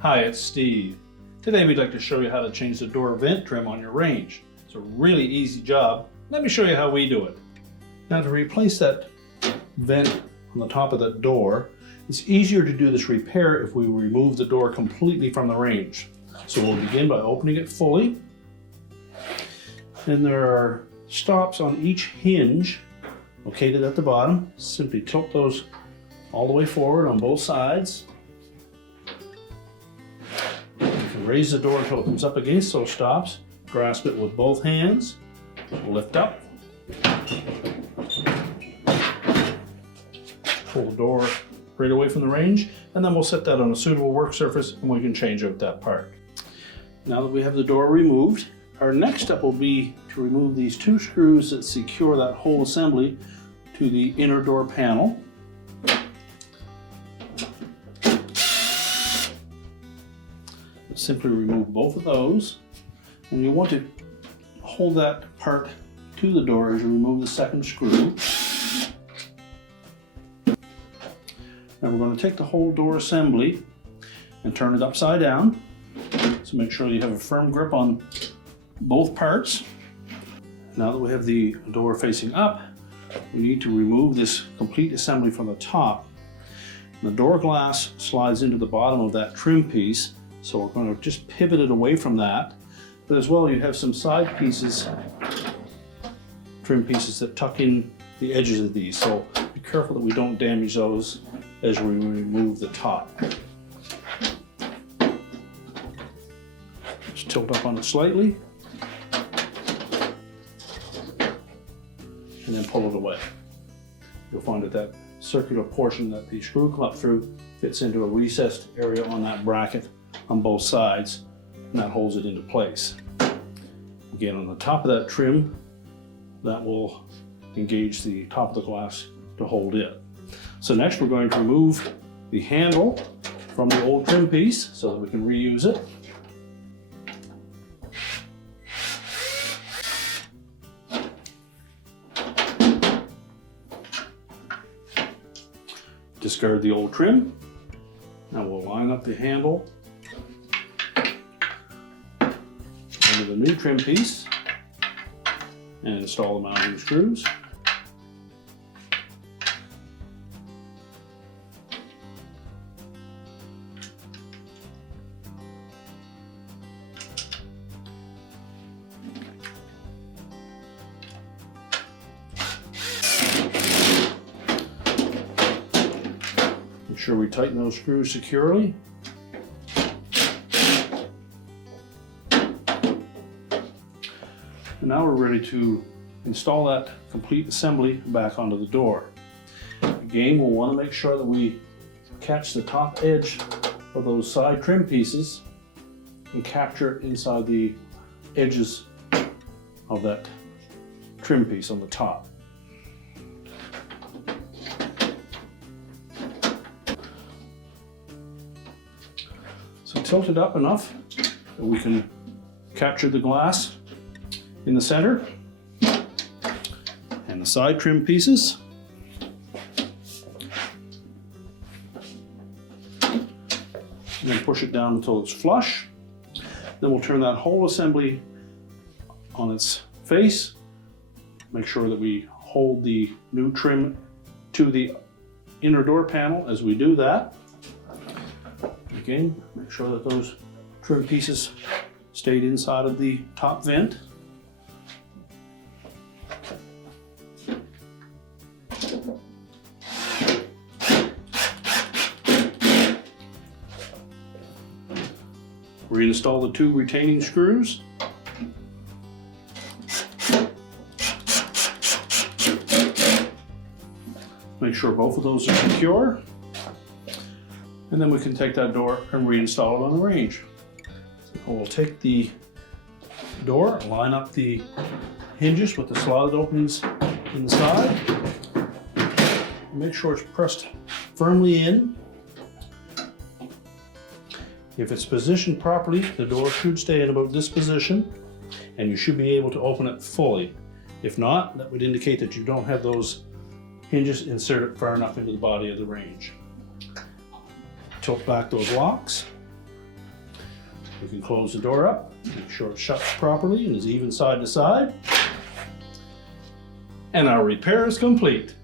Hi, it's Steve. Today we'd like to show you how to change the door vent trim on your range. It's a really easy job. Let me show you how we do it. Now, to replace that vent on the top of that door, it's easier to do this repair if we remove the door completely from the range. So we'll begin by opening it fully. And there are stops on each hinge located at the bottom. Simply tilt those all the way forward on both sides. Raise the door until it comes up against those stops. Grasp it with both hands. Lift up. Pull the door right away from the range, and then we'll set that on a suitable work surface and we can change out that part. Now that we have the door removed, our next step will be to remove these two screws that secure that whole assembly to the inner door panel. Simply remove both of those, and you want to hold that part to the door as you remove the second screw. Now we're going to take the whole door assembly and turn it upside down. So make sure you have a firm grip on both parts. Now that we have the door facing up, we need to remove this complete assembly from the top. The door glass slides into the bottom of that trim piece. So we're going to just pivot it away from that. But as well, you have some side pieces, trim pieces that tuck in the edges of these. So be careful that we don't damage those as we remove the top. Just tilt up on it slightly. And then pull it away. You'll find that that circular portion that the screw come up through fits into a recessed area on that bracket on both sides, and that holds it into place. Again, on the top of that trim, that will engage the top of the glass to hold it. So next we're going to remove the handle from the old trim piece so that we can reuse it. Discard the old trim. Now we'll line up the handle the new trim piece and install the mounting screws. Make sure we tighten those screws securely. And now we're ready to install that complete assembly back onto the door. Again, we'll want to make sure that we catch the top edge of those side trim pieces and capture it inside the edges of that trim piece on the top. So tilt it up enough that we can capture the glass in the center and the side trim pieces. And then push it down until it's flush. Then we'll turn that whole assembly on its face. Make sure that we hold the new trim to the inner door panel as we do that. Again, make sure that those trim pieces stayed inside of the top vent. Reinstall the two retaining screws. Make sure both of those are secure. And then we can take that door and reinstall it on the range. So we'll take the door, line up the hinges with the slotted openings in the side. Make sure it's pressed firmly in. If it's positioned properly, the door should stay in about this position and you should be able to open it fully. If not, that would indicate that you don't have those hinges inserted far enough into the body of the range. Tilt back those locks. We can close the door up, make sure it shuts properly and is even side to side. And our repair is complete.